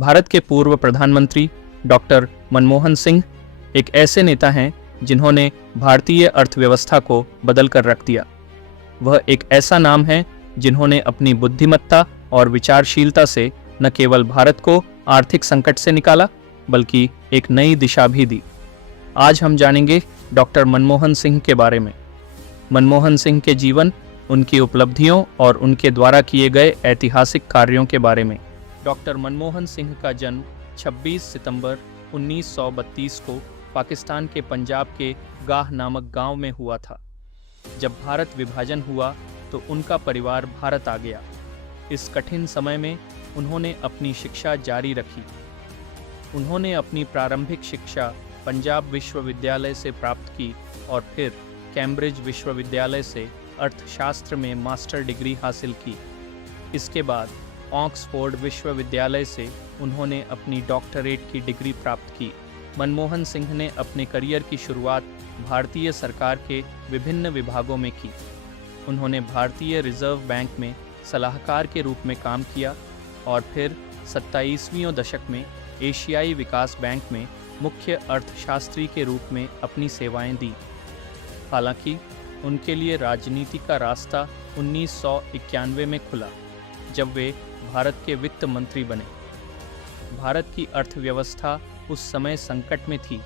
भारत के पूर्व प्रधानमंत्री डॉक्टर मनमोहन सिंह एक ऐसे नेता हैं जिन्होंने भारतीय अर्थव्यवस्था को बदल कर रख दिया। वह एक ऐसा नाम है जिन्होंने अपनी बुद्धिमत्ता और विचारशीलता से न केवल भारत को आर्थिक संकट से निकाला बल्कि एक नई दिशा भी दी। आज हम जानेंगे डॉक्टर मनमोहन सिंह के बारे में। मनमोहन सिंह के जीवन, उनकी उपलब्धियों और उनके द्वारा किए गए ऐतिहासिक कार्यों के बारे में। डॉक्टर मनमोहन सिंह का जन्म 26 सितंबर 1932 को पाकिस्तान के पंजाब के गाह नामक गांव में हुआ था। जब भारत विभाजन हुआ तो उनका परिवार भारत आ गया। इस कठिन समय में उन्होंने अपनी शिक्षा जारी रखी। उन्होंने अपनी प्रारंभिक शिक्षा पंजाब विश्वविद्यालय से प्राप्त की और फिर कैम्ब्रिज विश्वविद्यालय से अर्थशास्त्र में मास्टर डिग्री हासिल की। इसके बाद ऑक्सफोर्ड विश्वविद्यालय से उन्होंने अपनी डॉक्टरेट की डिग्री प्राप्त की। मनमोहन सिंह ने अपने करियर की शुरुआत भारतीय सरकार के विभिन्न विभागों में की। उन्होंने भारतीय रिजर्व बैंक में सलाहकार के रूप में काम किया और फिर 27वीं दशक में एशियाई विकास बैंक में मुख्य अर्थशास्त्री के रूप में अपनी सेवाएं दी। हालांकि उनके लिए राजनीति का रास्ता 1991 में खुला जब वे भारत के वित्त मंत्री बने। भारत की अर्थव्यवस्था उस समय संकट में थी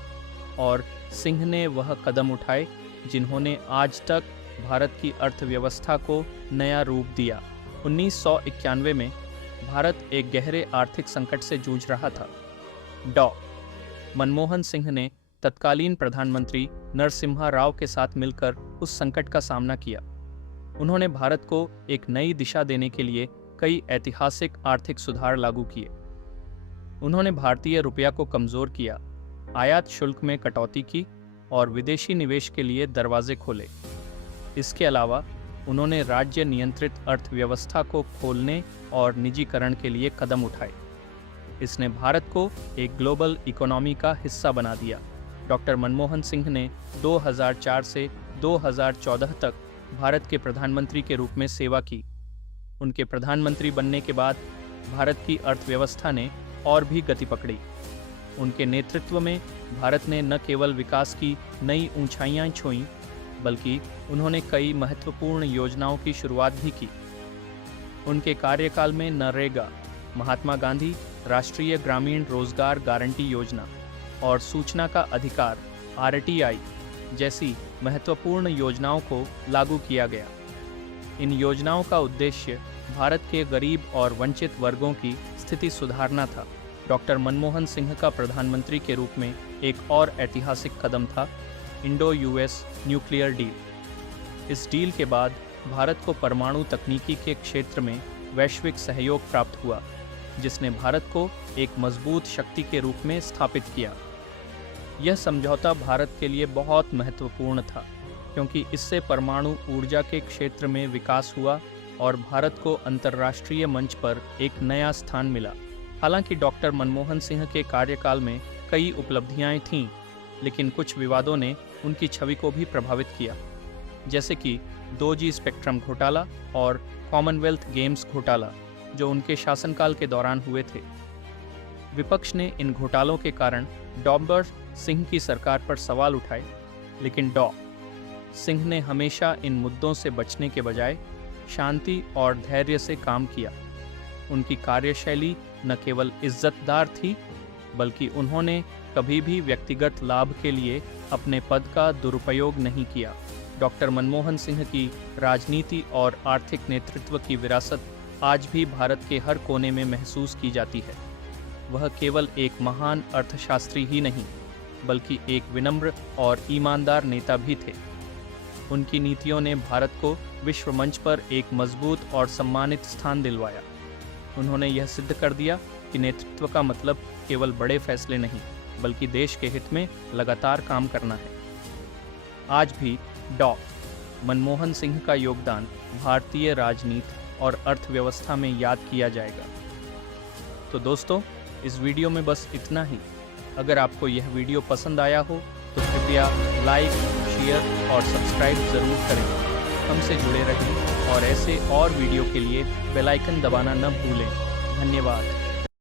और सिंह ने वह कदम उठाए जिन्होंने आज तक भारत की अर्थव्यवस्था को नया रूप दिया। 1991 में भारत एक गहरे आर्थिक संकट से जूझ रहा था। मनमोहन सिंह ने तत्कालीन प्रधानमंत्री नरसिम्हा राव के साथ मिलकर उस संकट का सामना किया। उन्होंने भारत को एक नई दिशा देने के लिए कई ऐतिहासिक आर्थिक सुधार लागू किए। उन्होंने भारतीय रुपया को कमजोर किया, आयात शुल्क में कटौती की और विदेशी निवेश के लिए दरवाजे खोले। इसके अलावा उन्होंने राज्य नियंत्रित अर्थव्यवस्था को खोलने और निजीकरण के लिए कदम उठाए। इसने भारत को एक ग्लोबल इकोनॉमी का हिस्सा बना दिया। डॉक्टर मनमोहन सिंह ने 2004 से 2014 तक भारत के प्रधानमंत्री के रूप में सेवा की। उनके प्रधानमंत्री बनने के बाद भारत की अर्थव्यवस्था ने और भी गति पकड़ी। उनके नेतृत्व में भारत ने न केवल विकास की नई ऊंचाइयां छुईं बल्कि उन्होंने कई महत्वपूर्ण योजनाओं की शुरुआत भी की। उनके कार्यकाल में नरेगा, महात्मा गांधी राष्ट्रीय ग्रामीण रोजगार गारंटी योजना और सूचना का अधिकार (RTI) जैसी महत्वपूर्ण योजनाओं को लागू किया गया। इन योजनाओं का उद्देश्य भारत के गरीब और वंचित वर्गों की स्थिति सुधारना था। डॉक्टर मनमोहन सिंह का प्रधानमंत्री के रूप में एक और ऐतिहासिक कदम था इंडो-US न्यूक्लियर डील। इस डील के बाद भारत को परमाणु तकनीकी के क्षेत्र में वैश्विक सहयोग प्राप्त हुआ, जिसने भारत को एक मजबूत शक्ति के रूप में स्थापित किया। यह समझौता भारत के लिए बहुत महत्वपूर्ण था क्योंकि इससे परमाणु ऊर्जा के क्षेत्र में विकास हुआ और भारत को अंतर्राष्ट्रीय मंच पर एक नया स्थान मिला। हालांकि डॉक्टर मनमोहन सिंह के कार्यकाल में कई उपलब्धियां थीं, लेकिन कुछ विवादों ने उनकी छवि को भी प्रभावित किया, जैसे कि 2G स्पेक्ट्रम घोटाला और कॉमनवेल्थ गेम्स घोटाला जो उनके शासनकाल के दौरान हुए थे। विपक्ष ने इन घोटालों के कारण डॉक्टर सिंह की सरकार पर सवाल उठाए, लेकिन सिंह ने हमेशा इन मुद्दों से बचने के बजाय शांति और धैर्य से काम किया। उनकी कार्यशैली न केवल इज्जतदार थी बल्कि उन्होंने कभी भी व्यक्तिगत लाभ के लिए अपने पद का दुरुपयोग नहीं किया। डॉक्टर मनमोहन सिंह की राजनीति और आर्थिक नेतृत्व की विरासत आज भी भारत के हर कोने में महसूस की जाती है। वह केवल एक महान अर्थशास्त्री ही नहीं बल्कि एक विनम्र और ईमानदार नेता भी थे। उनकी नीतियों ने भारत को विश्व मंच पर एक मजबूत और सम्मानित स्थान दिलवाया। उन्होंने यह सिद्ध कर दिया कि नेतृत्व का मतलब केवल बड़े फैसले नहीं बल्कि देश के हित में लगातार काम करना है। आज भी मनमोहन सिंह का योगदान भारतीय राजनीति और अर्थव्यवस्था में याद किया जाएगा। तो दोस्तों, इस वीडियो में बस इतना ही। अगर आपको यह वीडियो पसंद आया हो तो कृपया लाइक, शेयर और सब्सक्राइब ज़रूर करें। हमसे जुड़े रहें और ऐसे और वीडियो के लिए बेल आइकन दबाना न भूलें। धन्यवाद।